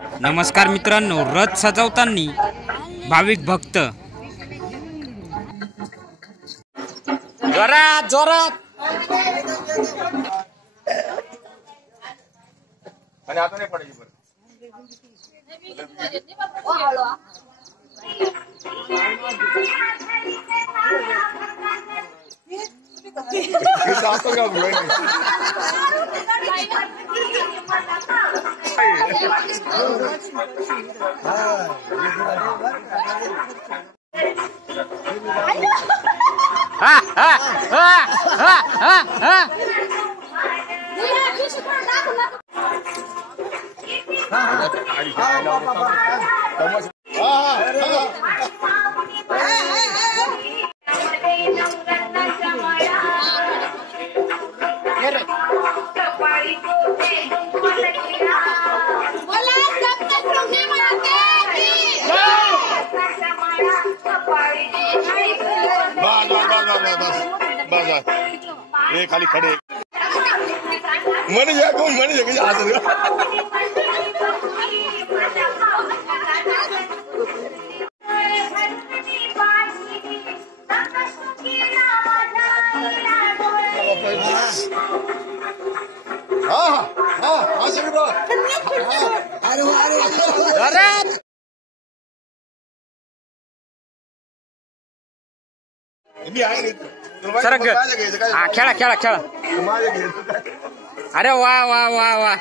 नमस्कार मित्रांनो, रथ सजवताना भाविक भक्त जोरात जोरात आणि आता नाही पडायची बरं. बस खाली खड़े मन जाको मन जगह हाथ सरक खेळा खेळा खेळा. अरे वा वा वा वा.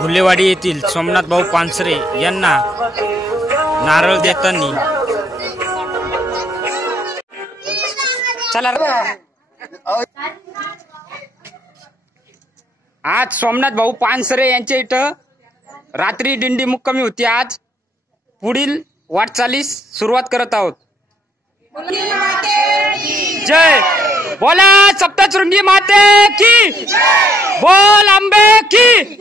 घुलेवाडी येथील सोमनाथ भाऊ पानसरे यांना नारळ देताना चला. आज सोमनाथ भाऊ पानसरे यांच्या इथं रात्री दिंडी मुक्कामी होती. आज पुढील वाटचालीस सुरुवात करत आहोत. जय बोला सप्तशृंगी माते की, बोल अंबे की.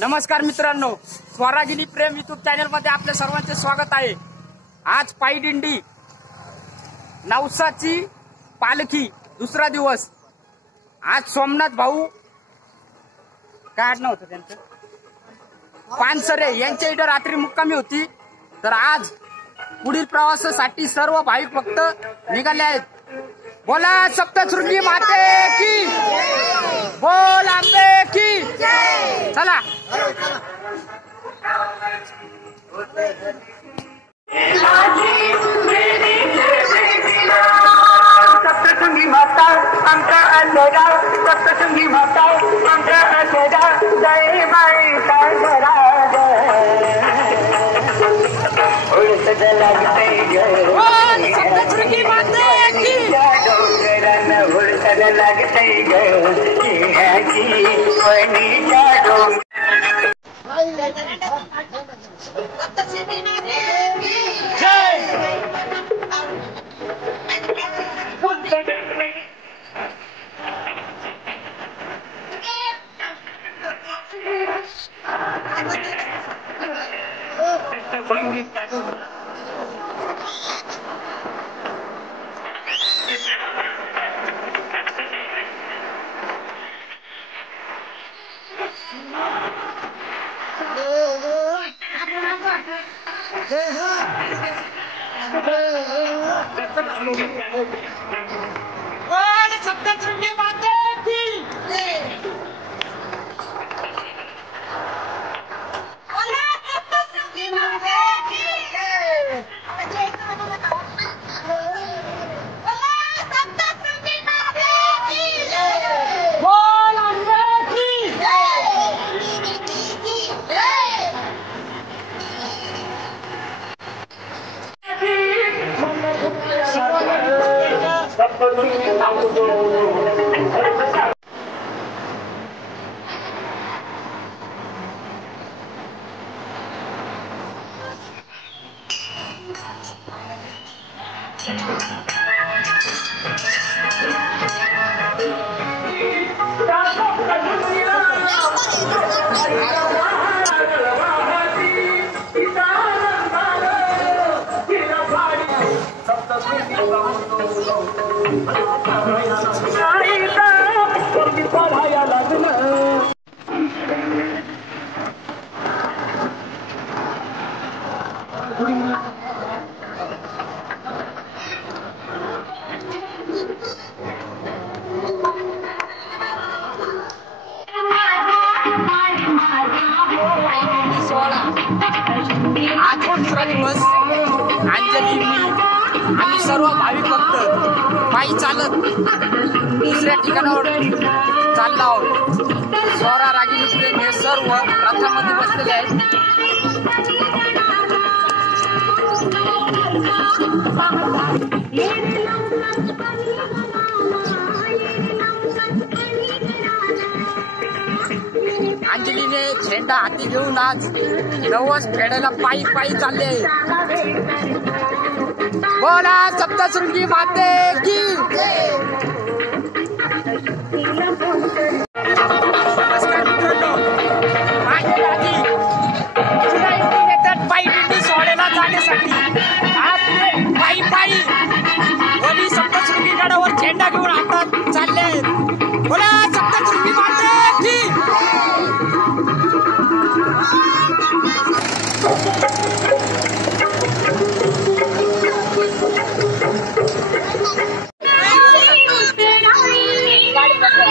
नमस्कार मित्रांनो, स्वरागिनी प्रेम युट्यूब चॅनल मध्ये आपल्या सर्वांचे स्वागत आहे. आज पायी दिंडी नवसाची पालखी दुसरा दिवस. आज सोमनाथ भाऊ काय नव्हतं त्यांचं पानसरे यांच्या इथं रात्री मुक्कामी होती. तर आज पुढील प्रवासासाठी सर्व भाविक भक्त निघाले आहेत. बोला सप्तशृंगी माते की, बोल अंबे की. चला. सप्तशृंगी माता आमचा अंधेरा, सप्तशृंगी माता आमचा अंधेरा, जय माता उलट लागते सप्तशृंगी माता की, डोंगरांना उलट लागते सप्तशृंगी माता की. आज दुसरा दिवस अंजली मी आम्ही सर्व भाविक भक्त पायी चालत दुसऱ्या ठिकाणावर चाललो आहोत. स्वरा रागिनी प्रेम हे सर्व रथामध्ये बसलेले आहेत. अंजलीने झेंडा हाती घेऊन आज नवस फेडायला पायी पायी चालले. बोला सप्तशृंगी माते की. पायी दिंडी सोहळ्याला जाण्यासाठी आज पायी पायी वली सप्तशृंगी गडावर झेंडा घेऊन हातात चालले. बोला सप्तशृंगी माते की.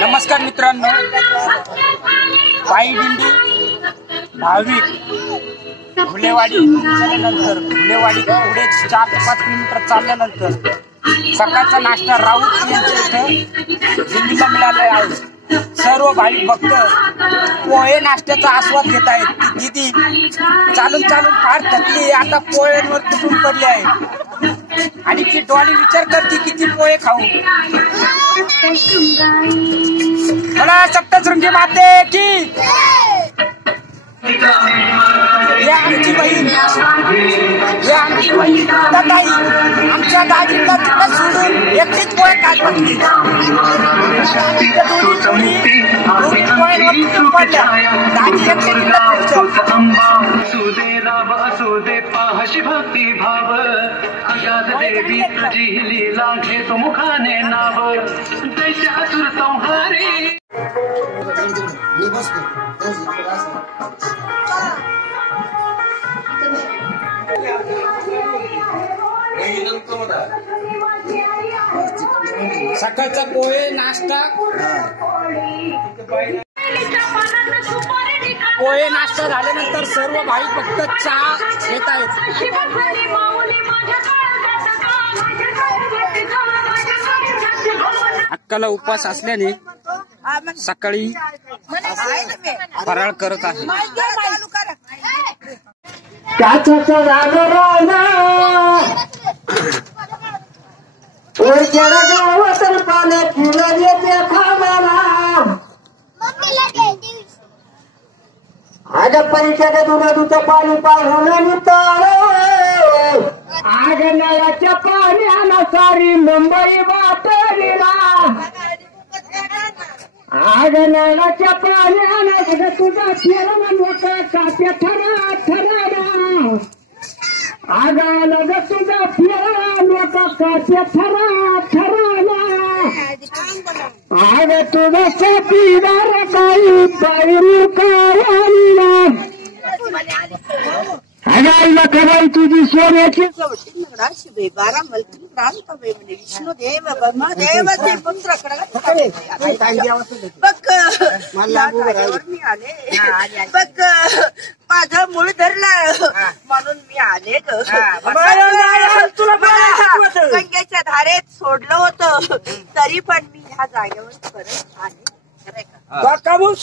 नमस्कार मित्रांनो, पायी दिंडी भाविक फुलेवाडी झाल्यानंतर फुलेवाडी पुढे 4 ते 5 किलोमीटर चालल्यानंतर सकाळचा नाश्ता राऊत यांच्या इथं दिंडीला मिळाला आहे. सर्व भाविक भक्त पोहे नाश्त्याचा आस्वाद घेत आहेत. ती दिदी चालून चालून फार थकली, आता पोह्यांवर तुटून पडली आहे आणि ती डोळी विचार करते किती पोहे खाऊ. मला सप्तशृंगी माते की. या आमची बहीण, या आमची बहीण ताई आमच्या दाजीला तिथं सोडून एकटीच पोहे खात बसली. पडल्या दाजी एकटी पाहशी भक्ती भाव अगाध देवी तुझी लीला घेतो मुखाने नाव दैत्यासुर संहारी. सकाळचा पोहे नाश्ता पोहे नाश्ता झाल्यानंतर सर्व भाविक फक्त चहा घेत आहेत. अक्काला उपवास असल्याने सकाळी फराळ करत आहे. आज परीक्षेच्या दुधाचं पाणी पाहून आग नळाच्या पाण्याला सारी मुंबई वाटलीला. आग नळाच्या पाण्याला तुझा फिरला मोठा काप्या थरा थरा. आगाला ग तुझा फिरला मोठा काप्या थरा थरा. आग तुझा साथीदार काही पायरू कावालीला. आगायला खराई तुझी सोन्याची शिवे बारा मलकी प्रांतवे म्हणे विष्णुदेव ब्रह्मदेवाचे पुत्र मी आले बघ माझं मूळ धरलं म्हणून मी आले ग. गंगेच्या धारेत सोडलं होतं तरी पण मी ह्या जागेवर परत आले. काबूल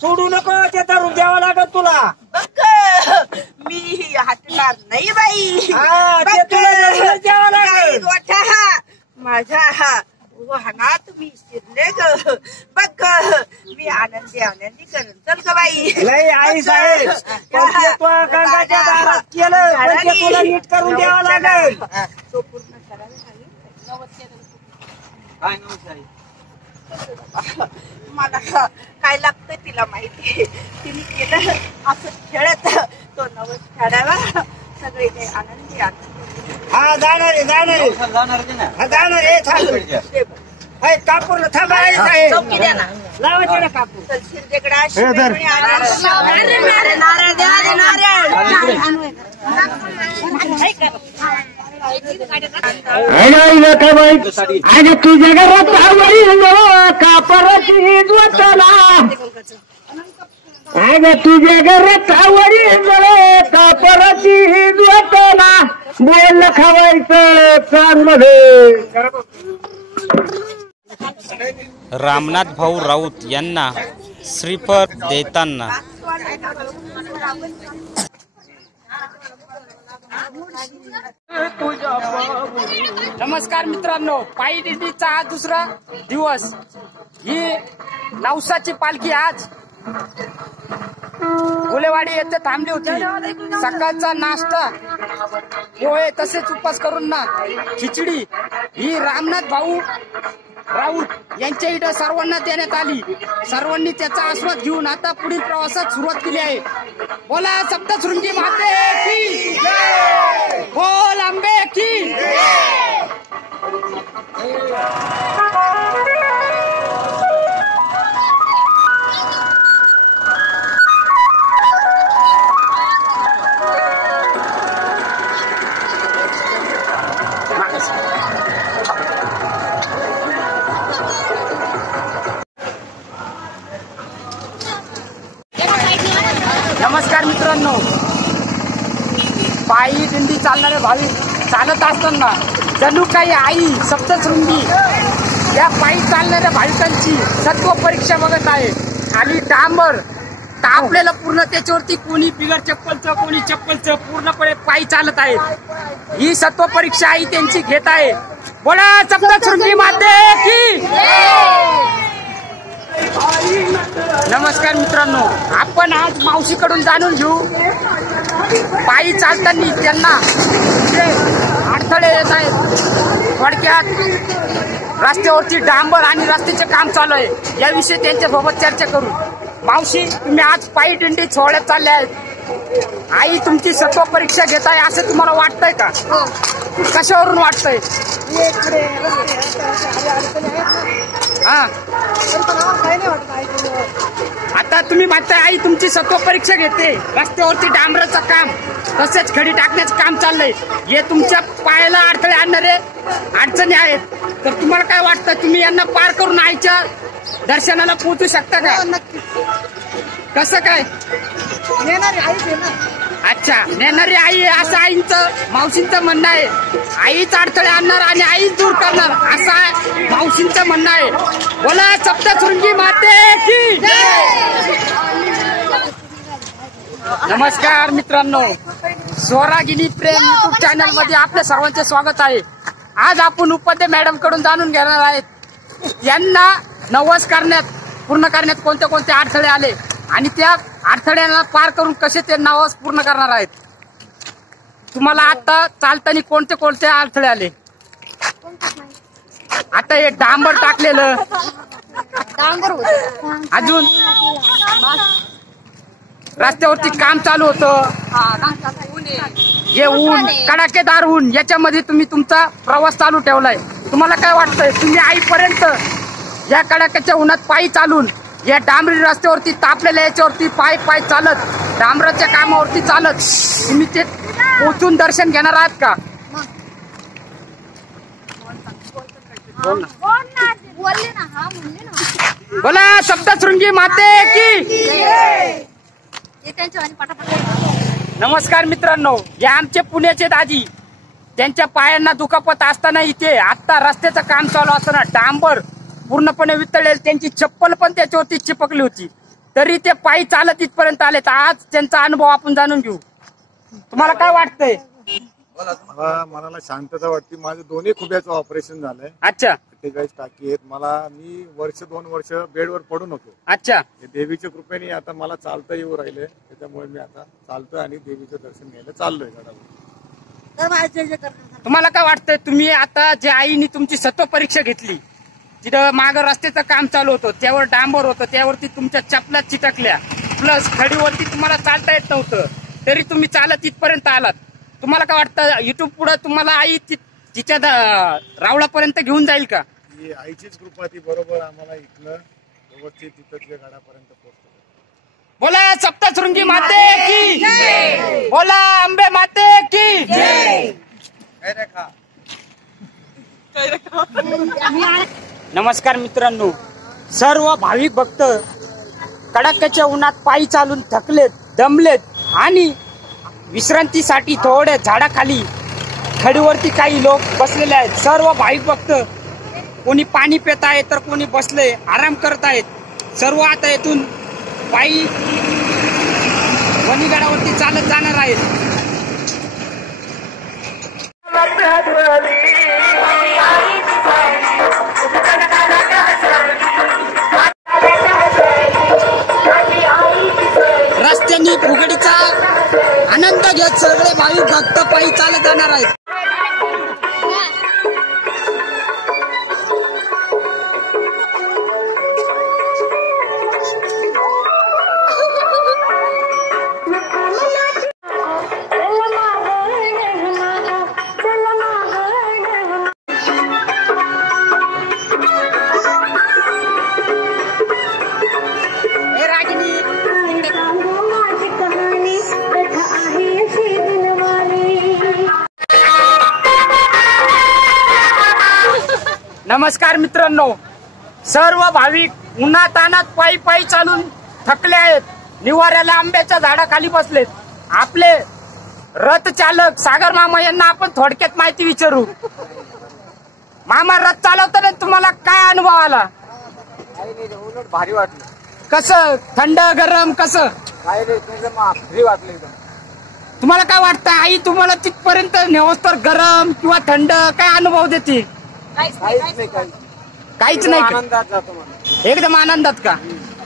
सोडू नको, ते धरून द्यावं लागत तुला. बघ मी हटणार नाही बाई. माझ्या वाहनात मी शिरले ग. बघ मी आनंदी आनंदी करून चल ग बाई. लय आई साहेब गंगाच्या दारात केलं तुला नीट करून द्यावं लागेल. तो पूर्ण काय नवसाई मला काय लागतंय तिला माहिती. तिने केलं असं खेळत तो नवस खेळावा. सगळे ते आनंदी हा जाणार आहे जाणार की नाही हा जाणार आहे कापूर चौकी द्या ना. लावायचे ना कापूर चल शिंदेकडे नारळ द्या रे, आणि तुझ्या घरात कापराची द्वतला अगं तुझ्या घरात आवडील कापराची द्वतला बोल खावायचं चांगलं. रामनाथ भाऊ राऊत यांना श्रीफळ देताना नमस्कार मित्रांनो, पायी दिंडीचा आज दुसरा दिवस. ही नवसाची पालखी आज गुलेवाडी येथे थांबली होती. सकाळचा नाश्ता पोहे तसेच उपास करून ना खिचडी ही रामनाथ भाऊ राऊत यांच्या इथे सर्वांना देण्यात आली. सर्वांनी त्याचा आस्वाद घेऊन आता पुढील प्रवासात सुरुवात केली आहे. बोला सप्तशृंगी माते की जय, बोल अंबे की जय. नमस्कार मित्रांनो, पायी दिंडी चालणारे भाविक चालत असताना जणू काही आई सप्तशृंगी या पायी चालणाऱ्या भाविकांची तत्व परीक्षा बघत आहे. खाली डांबर तापलेलं पूर्ण, त्याच्यावरती कोणी बिगर चप्पलचं कोणी चप्पलचं पूर्णपणे पायी चालत आहे. ही सत्व परीक्षा आई त्यांची घेत आहे. बोला सप्तशृंगी माते की. नमस्कार मित्रांनो, आपण आज मावशीकडून जाणून घेऊ पायी चालताना त्यांना जे अडथळे येत आहेत. थोडक्यात रस्त्यावरती डांबर आणि रस्त्याचे काम चालू आहे याविषयी त्यांच्यासोबत चर्चा करू. मावशी, तुम्ही आज पायी दिंडी सोहळ्यात चालले आहेत. आई तुमची सत्व परीक्षा घेत आहे असं तुम्हाला वाटतंय का? कशावरून वाटतंय? हा, आता तुम्ही म्हणताय आई तुमची सत्व परीक्षा घेते. रस्त्यावरती डांबराचं काम तसेच खडी टाकण्याचं काम चाललंय. हे तुमच्या पायाला अडथळे आणणारे अडचणी आहेत. तर तुम्हाला काय वाटतं, तुम्ही यांना पार करून आईच्या दर्शनाला पोहोचू शकता का? कसं काय? अच्छा, नेणारी आई असं आईंचं मावशींचं म्हणणं आहे. आईच अडथळे आणणार आणि आईच दूर करणार असं मावशींचं म्हणणं आहे. बोला सप्तशृंगी माते की जय. नमस्कार मित्रांनो, स्वरागिनी प्रेम युट्यूब चॅनल मध्ये आपल्या सर्वांचे स्वागत आहे. आज आपण उपाध्ये मॅडम कडून जाणून घेणार आहेत यांना नवस पूर्ण करण्यात कोणते कोणते अडथळे आले आणि त्या अडथळ्यांना पार करून कसे ते नवस पूर्ण करणार आहेत. तुम्हाला आता चालताना कोणते कोणते अडथळे आले? आता हे डांबर टाकलेलं, अजून रस्त्यावरती काम चालू होतं, हे ऊन कडाकेदार ऊन, याच्यामध्ये तुम्ही तुमचा प्रवास चालू ठेवलाय. तुम्हाला काय वाटतंय, तुम्ही आईपर्यंत या कडाक्याच्या उन्हात पायी चालून या डांबरी रस्त्यावरती तापलेल्या याच्यावरती पाय चालत डांबराच्या कामावरती चालत तुम्ही ते पोचून दर्शन घेणार आहात का? बोला सप्तशृंगी माते की. नमस्कार मित्रांनो, हे आमचे पुण्याचे दाजी, त्यांच्या पायांना दुखापत असताना इथे आता रस्त्याचं काम चालू असताना डांबर पूर्णपणे वितळले, त्यांची चप्पल पण त्याच्यावरती चिपकली होती, तरी ते पायी चालत इथपर्यंत आले. तर आज त्यांचा अनुभव आपण जाणून घेऊ. तुम्हाला काय वाटतंय? मला मनाला शांतता वाटते. माझं दोन्ही खुब्याचं ऑपरेशन झालंय. अच्छा, 48 टाकी आहेत. मी 2 वर्ष बेडवर पडून होतो. अच्छा, देवीच्या कृपेने आता मला चालता येऊ राहिले, त्याच्यामुळे मी आता चालतोय आणि देवीचं दर्शन घ्यायला चाललोय गडावर. तुम्हाला काय वाटतंय? तुम्ही आता जे आईने तुमची सत्व परीक्षा घेतली, तिथं मागं रस्त्याचं काम चालू होतं, त्यावर डांबर होतं, त्यावरती तुमच्या चपला चिटकल्या, प्लस खडीवरती तुम्हाला चालता येत नव्हतं, तरी तुम्ही चालत इथपर्यंत आलात. तुम्हाला काय वाटतं युट्यूब पुढे तुम्हाला आई तिच्या रावळापर्यंत घेऊन जाईल का? ही आईचीच कृपा, ती बरोबर आम्हाला इथलं व्यवस्थित तिथं गाडापर्यंत पोहोचतो. बोला सप्तशृंगी माते की, बोला अंबे माते की. नमस्कार मित्रांनो, सर्व भाविक भक्त कडाक्याच्या उन्हात पायी चालून थकलेत, दमलेत आणि विश्रांतीसाठी थोड्या झाडाखाली खडीवरती काही लोक बसलेले आहेत. सर्व भाविक भक्त कोणी पाणी पित आहे तर कोणी बसले आराम करत आहेत. सर्व आता येथून पायी वणीगडावरती चालत जाणार आहेत. रस्त्यानी फुगडीचा आनंद घेत सगळे भाविक भक्त पायी चालत जाणार आहेत. नमस्कार मित्रांनो, सर्व भाविक उन्हातानात पायी पायी चालून थकले आहेत. निवाऱ्याला आंब्याच्या झाडाखाली बसलेत. आपले रथ चालक सागर मामा यांना आपण थोडक्यात माहिती विचारू. मामा, रथ चालवताना तुम्हाला काय अनुभव आला? भारी वाटलं. कसं, थंड गरम कसं? काय फ्री वाटलं एकदम. तुम्हाला काय वाटतं आई तुम्हाला तिथपर्यंत नेवस्तर गरम किंवा थंड काय अनुभव देते? काहीच नाही. आनंदात जातो मला. एकदम आनंदात का?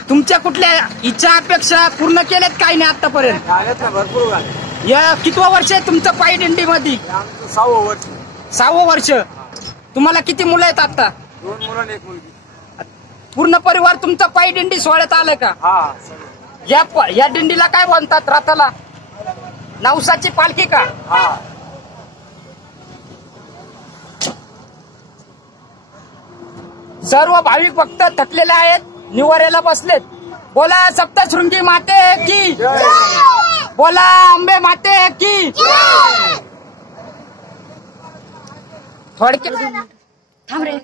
तुमच्या कुठल्या इच्छा अपेक्षा पूर्ण केल्यात काही नाही आतापर्यंत? भरपूर झाले. या कितवं वर्ष आहे तुमचं पायी दिंडी मध्ये? आमचं 6वं वर्ष. 6वं वर्ष. तुम्हाला किती मुलं आहेत आता? 2 मुलं आणि 1 मुलगी. पूर्ण परिवार तुमचा पायी दिंडी सोहळ्यात आलं का? हा. या दिंडीला काय म्हणतात? रथाला नवसाची पालखी का? हा. सर्व भाविक भक्त थकलेले आहेत, निवाऱ्याला बसलेत. बोला सप्तशृंगी माते की, बोला अंबे माते की. थोडक्यात थांब रे.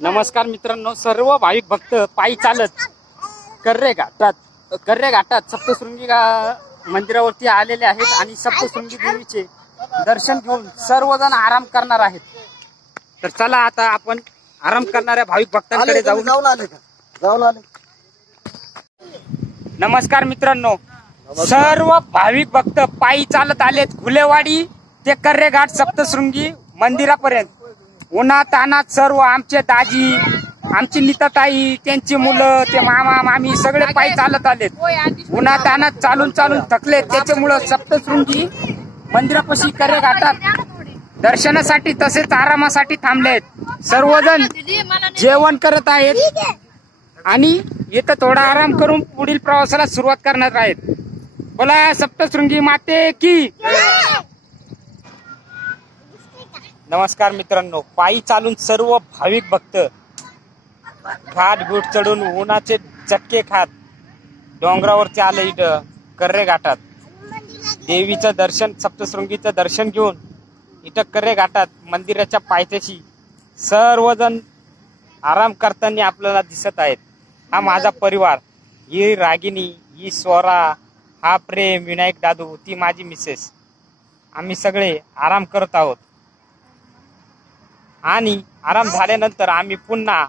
नमस्कार मित्रांनो, सर्व भाविक भक्त पायी चालत कर्रे घाटात सप्तशृंगी मंदिरावरती आलेले आहेत आणि सप्तशृंगी देवीचे दर्शन घेऊन सर्वजण आराम करणार आहेत. तर चला आता आपण आराम करणाऱ्या भाविक भक्तांकडे जाऊन आले. नमस्कार मित्रांनो, सर्व भाविक भक्त पायी चालत आलेत घुलेवाडी ते कर्रे घाट सप्तशृंगी मंदिरापर्यंत. उन्हात तानात सर्व आमचे दाजी, आमची नीताताई, त्यांची मुलं, ते मामा मामी सगळे पायी चालत आलेत. उन्हात तानात चालून थकलेत. त्याच्यामुळं सप्तशृंगी मंदिरापाशी कर्रे घाटात दर्शनासाठी तसेच आरामासाठी थांबले आहेत. सर्वजण जेवण करत आहेत आणि इथं थोडा आराम करून पुढील प्रवासाला सुरुवात करणार आहेत. बोला सप्तशृंगी माते की. नमस्कार मित्रांनो, पायी चालून सर्व भाविक भक्त घाट गुट चढून उन्हाचे चटके खात डोंगरावरती आले इथं कर्रे घाटात. देवीचं दर्शन, सप्तशृंगीचं दर्शन घेऊन इथं कर्रे घाटात मंदिराच्या पायथ्याशी सर्वजण आराम करताना आपल्याला दिसत आहेत. हा माझा परिवार, ही रागिनी, ही स्वरा, हा प्रेम, विनायक दादू, ती माझी मिसेस. आम्ही सगळे आराम करत आहोत आणि आराम झाल्यानंतर आम्ही पुन्हा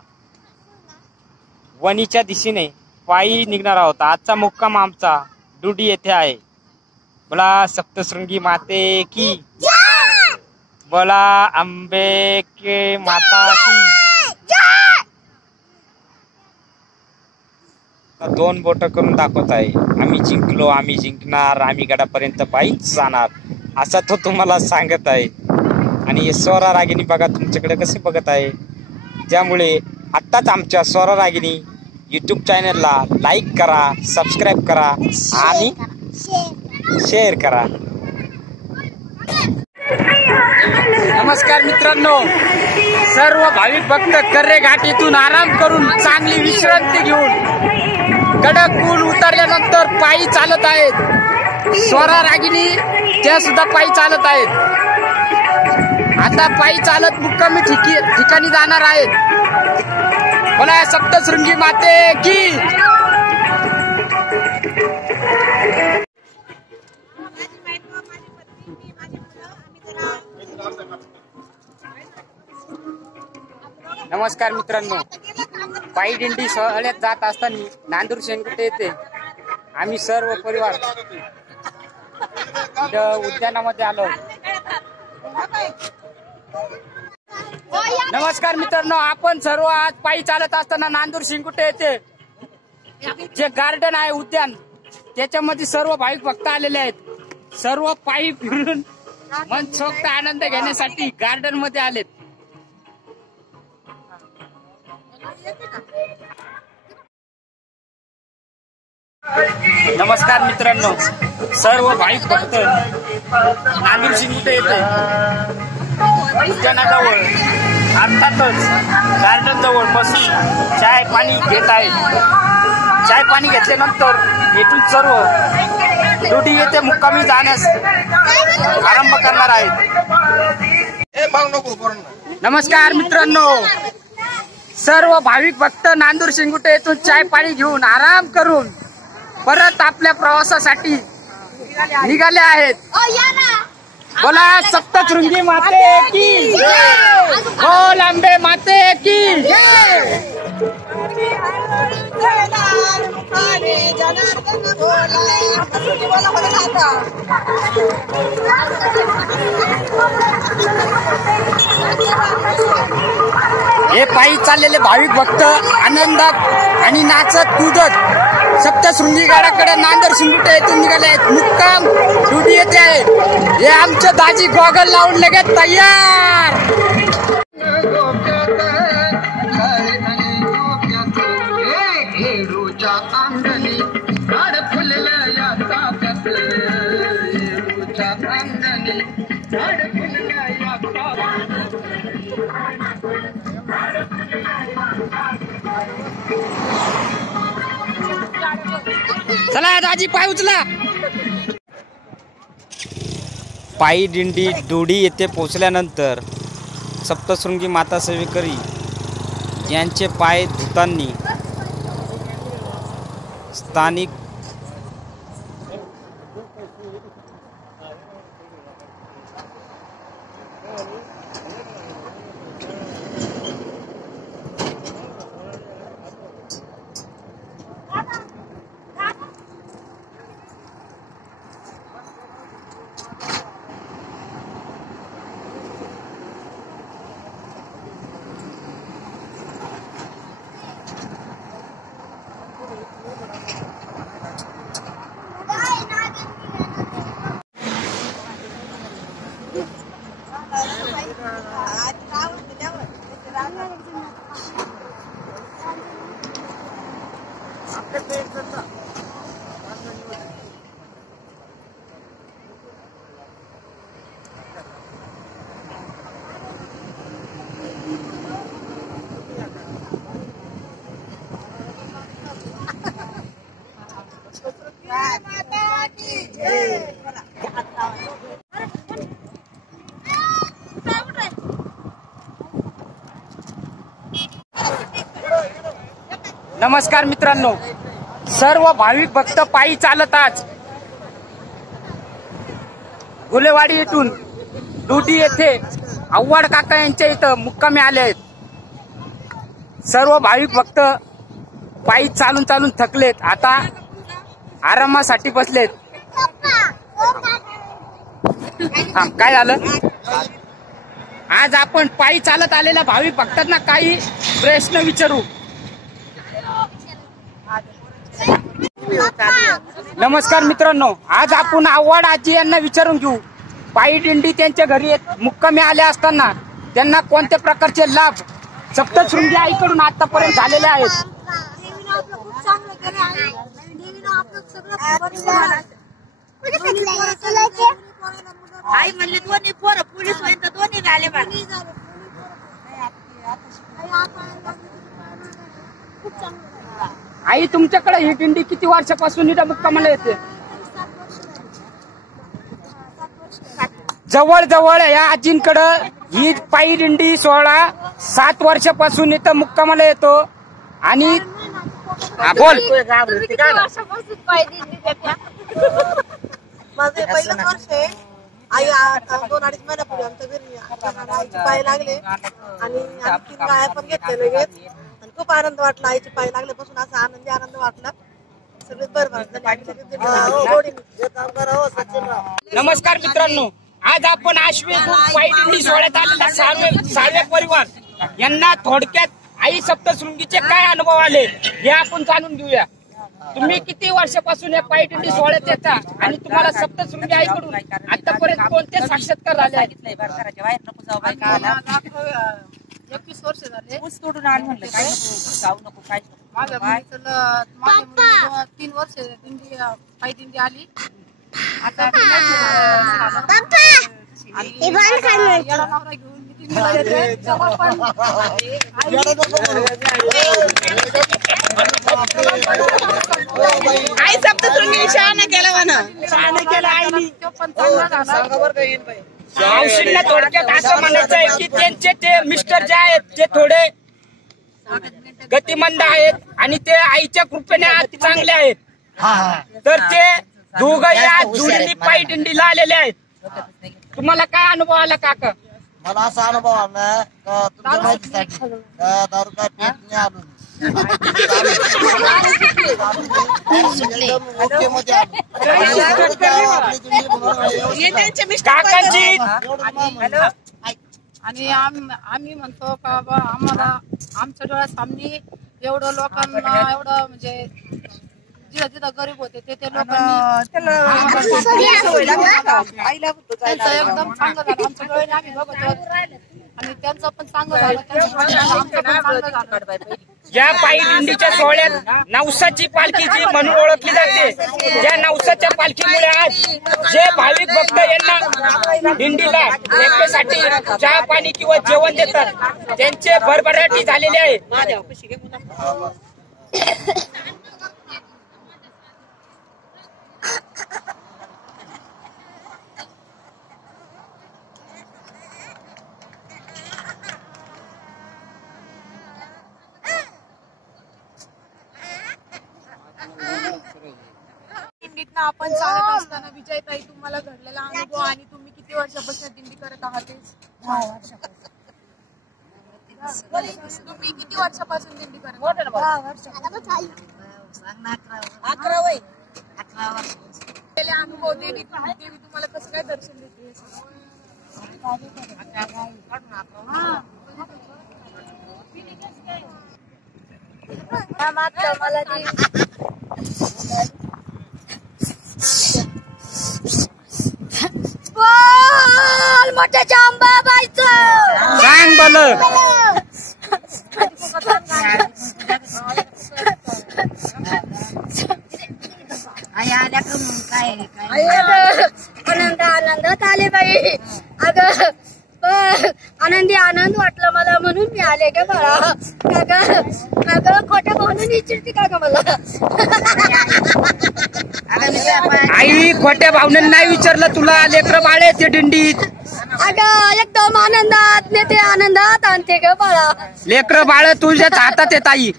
वणीच्या दिशेने पायी निघणार आहोत. आजचा मुक्काम आमचा डुडी येथे आहे. बोला सप्तशृंगी माते की, बोला अंबे के माता की. दोन बोट करून दाखवत आहे. आम्ही जिंकलो, आम्ही जिंकणार, आम्ही गडापर्यंत पायीच जाणार, असा तो तुम्हाला सांगत आहे. आणि स्वरा रागिनी बघा तुमच्याकडे कसे बघत आहे. त्यामुळे आत्ताच आमच्या स्वरा रागिनी यूट्यूब चॅनलला लाईक करा, सबस्क्राईब करा आणि शेअर करा. नमस्कार मित्रांनो, सर्व भाविक भक्त कर्रे घाटीतून आराम करून चांगली विश्रांती घेऊन कडक ऊन उतरल्यानंतर पायी चालत आहेत. स्वरा रागिनी त्या सुद्धा पायी चालत आहेत. आता पायी चालत मुक्कामी ठिकाणी जाणार आहेत. बोला सप्तशृंगी माते की. नमस्कार मित्रांनो, पायी दिंडी सोहळ्यात जात असताना नांदूर शेंगुटे येथे आम्ही सर्व परिवार उद्यानामध्ये आलो. नमस्कार मित्रांनो, आपण सर्व आज पायी चालत असताना नांदूर शेंगुटे येथे जे गार्डन आहे उद्यान, त्याच्यामध्ये सर्व भाविक भक्त आलेले आहेत. सर्व पायी फिरून मनसोक्त आनंद घेण्यासाठी गार्डन मध्ये आलेत. नमस्कार मित्रांनो, सर्व भाविक भक्त नांदूर शेंगुटे येथे उद्यानाजवळ अर्थातच गार्डन जवळ बसून चाय पाणी घेत आहेत. चाय पाणी घेतल्यानंतर येथून सर्व डोडी येथे मुक्कामी जाण्यास आरंभ करणार आहेत. नमस्कार मित्रांनो, सर्व भाविक भक्त नांदूर शेंगुटे येथून चाय पाणी घेऊन आराम करून परत आपल्या प्रवासासाठी निघाले आहेत. बोला सप्तशृंगी माते की, बोल अंबे माते की. हे पायी चाललेले भाविक भक्त आनंदात आणि नाचत कूदत सप्तशृंगी गडाकडे नांदूर शेंगुटे येथून निघाले आहेत. मुक्काम डुडी येथे आहे. हे आमचे दाजी गॉगल लावून लगेच तयार. चला दाजी पाय उचला. पायी दिंडी डोडी येथे पोहोचल्यानंतर सप्तशृंगी माता सेवेकरी यांचे पाय धुतांनी स्थानिक नमस्कार मित्रांनो, सर्व भाविक भक्त पायी चालतात गुलेवाडी येथून डोडी येथे आव्हाड काका यांच्या इथं मुक्कामी आले आहेत. सर्व भाविक भक्त पायी चालून चालून थकलेत, आता आरामासाठी बसलेत. काय झालं? आज आपण पायी चालत आलेल्या भाविक भक्तांना काही प्रश्न विचारू. नमस्कार मित्रांनो, आज आपण आव्हाड आजी यांना विचारून घेऊ. पायी दिंडी त्यांच्या घरी मुक्कामी आल्या असताना त्यांना कोणत्या प्रकारचे लाभ सप्तशृंगी आईकडून आतापर्यंत झालेले आहेत. आई म्हणले दोन्ही पोरं पोलीस होईल तर दोन्ही झाले बा. आई तुमच्याकडे ही दिंडी किती वर्षापासून इथं मुक्कामाला येते? जवळ जवळ या आजींकडं ही पायी दिंडी सोहळा 7 वर्षापासून इथं मुक्कामाला येतो. आणि बोल. माझे पहिलंच वर्ष आहे. आई 2-2.5 महिन्यापूर्वी आमच्या घरी आईचे पाय लागले आणि 3 गाया पण घेतले लगेच. आणि खूप आनंद वाटला. आईचे पाय लागल्यापासून असा आनंद वाटला. सगळेच बरोबर. नमस्कार मित्रांनो, आज आपण आश्वी पायी दिंडी सोहळ्यात आलेला साळवे परिवार यांना थोडक्यात आई सप्तशृंगीचे काय अनुभव आले हे आपण जाणून घेऊया. तुम्ही किती वर्षापासून या पायी दिंडी सोहळ्यात येता आणि तुम्हाला सप्तशृंगी आईकडून आतापर्यंत कोणते साक्षात्कार झाले? 21 वर्ष झाले. ऊस तोडून आण म्हणलं काय जाऊ नको काय माझ्या 3 वर्ष दिंडी पायी दिंडी आली. आता आई सप्तशृंगी शहाणा केला म्हणा. शहाणा केला आईनी. मावशींना थोडक्यात असं म्हणायचं आहे की त्यांचे ते मिस्टर जे आहेत ते थोडे गतिमंद आहेत आणि ते आईच्या कृपेने आज चांगले आहेत. तर ते दोघं या जोडीने पायी दिंडीला आलेले आहेत. तुम्हाला काय अनुभव आला काका? मला असा अनुभव आला का तुमच्या माहितीसाठी दारू काय पेट नाही आलो. काकांची आणि आम्ही म्हणतो का बाबा आम्हाला आमच्या डोळ्यासामने एवढं लोकांना एवढं म्हणजे जिथं गरीब होते ते लोकांनी त्यांचं एकदम चांगलं झालं. आमच्या डोळ्याने आम्ही बघतो आणि त्यांचं पण चांगलं झालं. आमचं पण चांगलं झालं. या पायी दिंडीच्या सोहळ्यात नवसाची पालखी जी म्हणून ओळखली जाते, ज्या नवसाच्या पालखीमुळे आज जे भाविक भक्त यांना दिंडीला लेकरासाठी चहा पाणी किंवा जेवण देतात त्यांचे भरभराटी झालेले आहे. दिंडीतनं आपण चालत असताना विजयताई तुम्हाला घडलेला अनुभव आणि तुम्ही किती वर्षापासून दिंडी करत आहात? 10 वर्षापासून. तुम्ही किती वर्षापासून दिंडी करत आहात? 10 वर्ष. 11 वय. 11 वर्ष. अनुभव देवी तुम्हाला कसं काय दर्शन देते? मला मोठ्याच्या अंबाबाईचं सांग बल. आनंदात आले बाई. अगं आनंद वाटला मला म्हणून मी आले ग बाळा. काका खोट्या म्हणून विचारते का मला? आई खोट्या भावनेने नाही विचारलं तुला. लेकर बाळे ते दिंडीत अगं एकदम आनंदात नेते, आनंदात आणते ग बाळा. लेकर बाळ तुझ्याच हातात येत आई.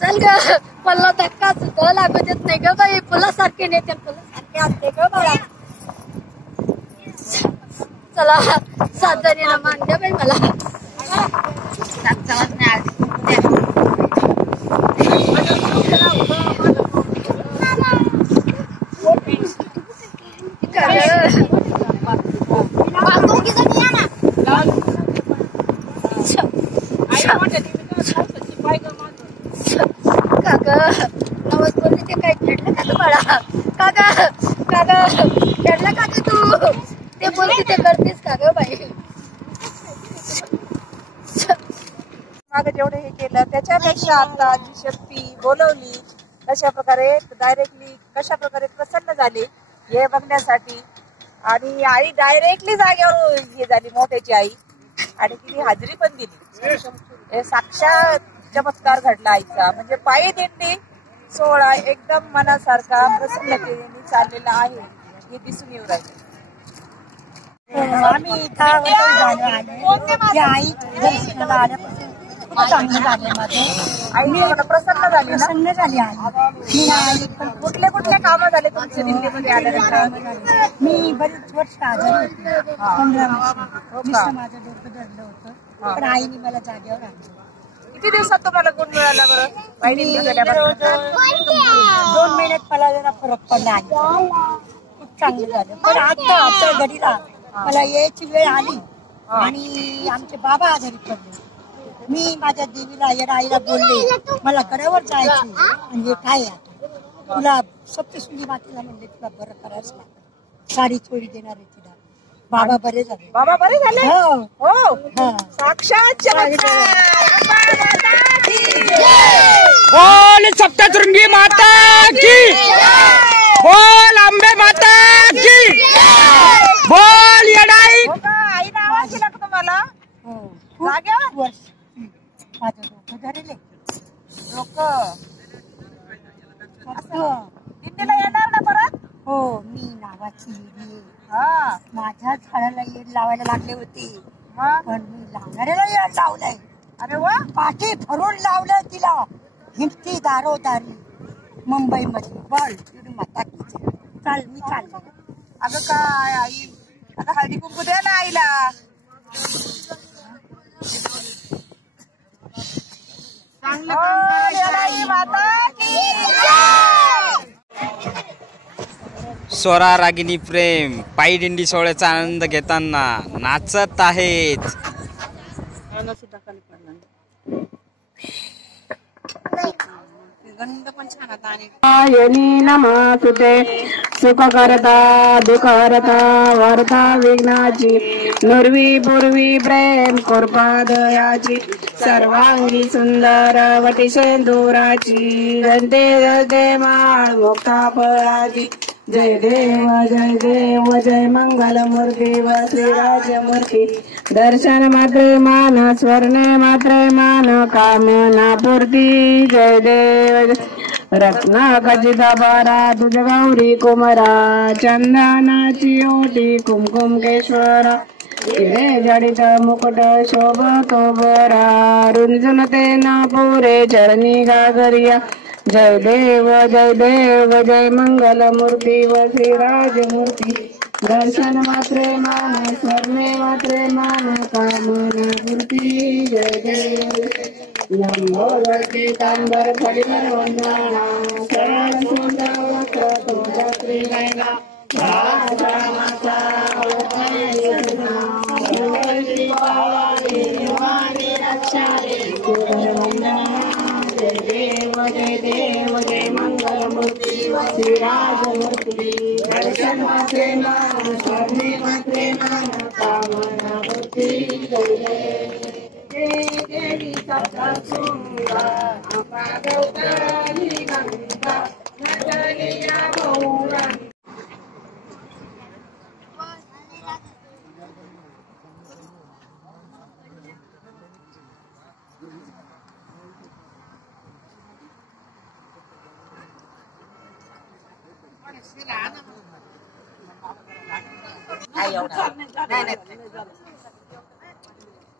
चल ग पल्ला धक्का सुद्धा लागू देत नाही ग बाई. फुलासारखे नेते, फुलासारखे आणते ग बाळा. चला 7 जणीला मान द्या बाई मला. नवस बोलली ते काही फेडलं का तुम्हाला? का ग फेडलं का ग तू? ते बोलते ते करतेस का ग बाई? मागे जेवढे हे केलं त्याच्यापेक्षा आता जी शक्ती बोलवली कशा प्रकारे डायरेक्टली कशा प्रकारे प्रसन्न झाली हे बघण्यासाठी. आणि आई डायरेक्टली जागेवर हे झाली मोठ्याची आई आणि तिने हाजरी पण दिली. हे साक्षात चमत्कार घडला आईचा. म्हणजे पायी दिंडी सोहळा एकदम मनासारखा प्रसन्नतेने चाललेला आहे हे दिसून येऊ राहिले. आम्ही इथं झालो आले आई दर्शनाला आल्यापासून खूप चांगलं झालं माझं. आई मला प्रसन्न झाली ना? प्रसन्न झाली आई. कुठले कामं झाले तुमच्या दिल्लीमध्ये आल्यानंतर? मी बरीच वर्ष आजारी होते, 15 वर्ष माझं डोकं धरलं होतं, पण आईने मला जागेवर आणलं. किती दिवसात तुम्हाला गुण मिळाला बरं? मी 2 महिन्यात मला जरा फरक पडला आई. खूप चांगलं झालं. पण आता आजच्या घडीला मला यायची वेळ आली आणि आमचे बाबा आजारी पडले. मी माझ्या देवीला या आईला बोलले मला गडावर जायचं म्हणजे काय आता तुला सप्तशृंगी मातेला म्हणले तुला बरं करायचं लागतं, साडी चोळी देणार आहे तिला. बाबा बरे झाले. बाबा बरे झाले? हो हो साक्षात बोल सप्तशृंगी माता की, बोल अंबे माता की, बोल येडाई. आईने आवाज दिला का तुम्हाला जाग्यावर? माझं डोकं धरले डोकं दिंडीला येणार ना परत? हो मी नावाची देवी आहे. हा माझ्या झाडाला येड लावायला लागले होते मग? पण मी लावणाऱ्याला येड लावलंय. अरे वा. पाठी भरून लावलंय तिला. हिंडती दारोदारी मुंबई मध्ये बोल तिकडे माता की चाल मी चाललो. अगं काय आई आता हळदी कुंकू द्या ना आईला. चांगलं माता की. स्वरा रागिनी प्रेम पायी दिंडी सोहळ्याचा आनंद घेताना नाचत आहेत. नमस्तुते सुख करता दुःख हरता वार्ता विघ्नाची नुर्वी पूर्वी प्रेम कृपा दयाची सर्वांगी सुंदर वटी सेंदुराची गंधे गंधे माळ मुक्ता फळाची. जय देव जय मंगल मूर्ती व श्रीराजमूर्ती. दर्शन मात्रे मान स्वर्णे मात्रे मान कामना पूर्ती. जय देव रत्ना खचिता बारा तुझ गौरी कुमरा चंदनाची ओटी कुमकुम केश्वरा. हिरे जडित मुकुट शोभतो बरा रुंजुन तेन पुरे चरणी गागरिया. जय देव जय मंगल मूर्ती व श्रीराजमूर्ती. दर्शन मात्रे मान स्वर्णे मात्रे मान कामना पूर्ती. जय देव लंबोदर तांबर फडीवर वंदना सरळ सुंदर वस्त्र तोंड श्रीनयना. रामाचा जय देव जय मंगल मूर्ती व श्रीराजमूर्ती. दर्शन मात्रे मान स्वर्णे मात्रे मान कामना पूर्ती. जय देवी सप्तशृंगा अंबा गौतमी गंगा नटलिया गौरा. नाही एवढा नाही